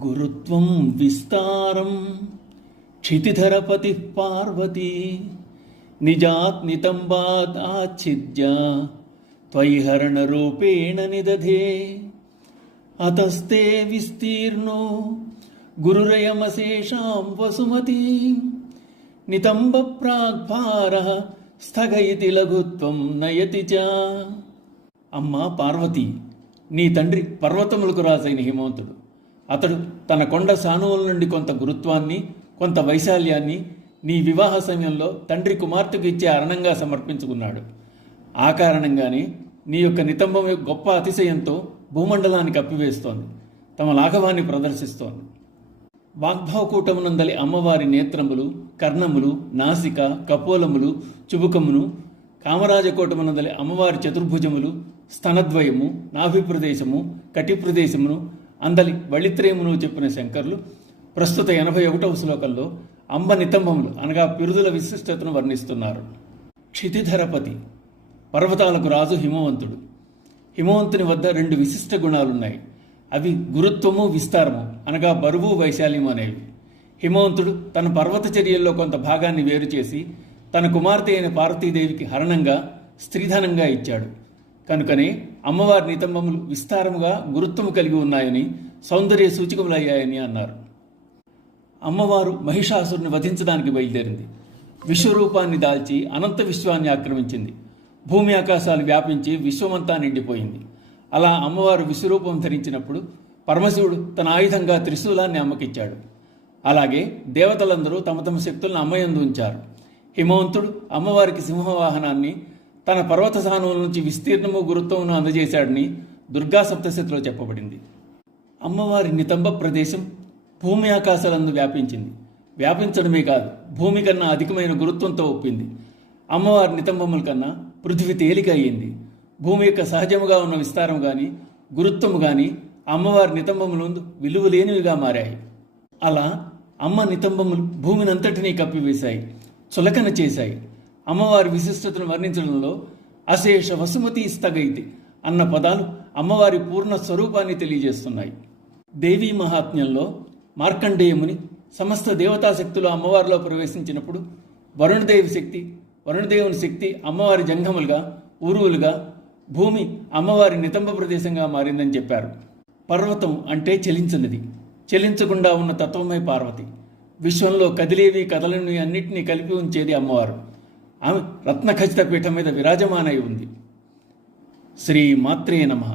గురుత్వం విస్తారం క్షితిధరపతి పార్వతీ నిజాత్ నితంబాత్ ఆచ్ఛిద్య త్వయిహరణ రూపేణ నిదధే అతస్తే విస్తీర్ణో గురురయమశేషాం వసుమతి నితంబ ప్రాగ్భార స్థగయితి లఘుత్వం నయతి చ. అమ్మా పార్వతి, నీ తండ్రి పర్వతములకు రాజైన హిమవంతుడు. అతడు తన కొండ సానువుల నుండి కొంత గురుత్వాన్ని, కొంత వైశాల్యాన్ని నీ వివాహ సమయంలో తండ్రి కుమార్తెకు ఇచ్చే అరణంగా సమర్పించుకున్నాడు. ఆ కారణంగానే నీ యొక్క నితంబం గొప్ప అతిశయంతో భూమండలానికి అప్పివేస్తోంది, తమ లాఘవాన్ని ప్రదర్శిస్తోంది. వాగ్భవకూటమునందలి అమ్మవారి నేత్రములు, కర్ణములు, నాసిక, కపోలములు, చుబుకమును, కామరాజకోటమునందలి అమ్మవారి చతుర్భుజములు, స్తనద్వయము, నాభిప్రదేశము, కటిప్రదేశమును, అందలి వళిత్రేమును చెప్పిన శంకర్లు ప్రస్తుత 81వ శ్లోకంలో అంబ నితంబములు అనగా పిరుదుల విశిష్టతను వర్ణిస్తున్నారు. క్షితిధరపతి, పర్వతాలకు రాజు హిమవంతుడు. హిమవంతుని వద్ద 2 విశిష్ట గుణాలున్నాయి. అవి గురుత్వము, విస్తారము అనగా బరువు, వైశాల్యము అనేవి. హిమవంతుడు తన పర్వత చర్యల్లో కొంత భాగాన్ని వేరు చేసి తన కుమార్తె అయిన పార్వతీదేవికి హరణంగా, స్త్రీధనంగా ఇచ్చాడు. కనుకనే అమ్మవారి నితంబములు విస్తారముగా గురుత్వము కలిగి ఉన్నాయని, సౌందర్య సూచికములయ్యాయని అన్నారు. అమ్మవారు మహిషాసురుని వధించడానికి బయలుదేరింది. విశ్వరూపాన్ని దాల్చి అనంత విశ్వాన్ని ఆక్రమించింది. భూమి ఆకాశాలు వ్యాపించి విశ్వమంతా నిండిపోయింది. అలా అమ్మవారు విశ్వరూపం ధరించినప్పుడు పరమశివుడు తన ఆయుధంగా త్రిశూలాన్ని అమ్మకిచ్చాడు. అలాగే దేవతలందరూ తమ తమ శక్తులను అమ్మయందు ఉంచారు. హిమవంతుడు అమ్మవారికి సింహవాహనాన్ని, తన పర్వత సానువుల నుంచి విస్తీర్ణము, గురుత్వమును అందజేశాడని దుర్గా సప్తశతిలో చెప్పబడింది. అమ్మవారి నితంబ ప్రదేశం భూమి ఆకాశాలందు వ్యాపించింది. వ్యాపించడమే కాదు, భూమి కన్నా అధికమైన గురుత్వంతో ఒప్పింది. అమ్మవారి నితంబముల కన్నా పృథివీ తేలిక అయ్యింది. భూమి యొక్క సహజముగా ఉన్న విస్తారం కానీ, గురుత్వము కానీ అమ్మవారి నితంబములందు విలువలేనివిగా మారాయి. అలా అమ్మ నితంబములు భూమినంతటినీ కప్పివేశాయి, చులకన చేశాయి. అమ్మవారి విశిష్టతను వర్ణించడంలో అశేష వసుమతి స్థగయితి అన్న పదాలు అమ్మవారి పూర్ణ స్వరూపాన్ని తెలియజేస్తున్నాయి. దేవీ మహాత్మ్యంలో మార్కండేయముని సమస్త దేవతాశక్తులు అమ్మవారిలో ప్రవేశించినప్పుడు వరుణదేవుని శక్తి అమ్మవారి జంగములుగా, ఊరువులుగా, భూమి అమ్మవారి నితంబ ప్రదేశంగా మారిందని చెప్పారు. పర్వతం అంటే చలించనిది, చలించకుండా ఉన్న తత్వమే పార్వతి. విశ్వంలో కదిలేవి, కదలని అన్నింటినీ కలిపి ఉంచేది అమ్మవారు. ఆమె రత్నఖచిత పీఠం మీద విరాజమానై ఉంది. శ్రీ మాత్రే నమః.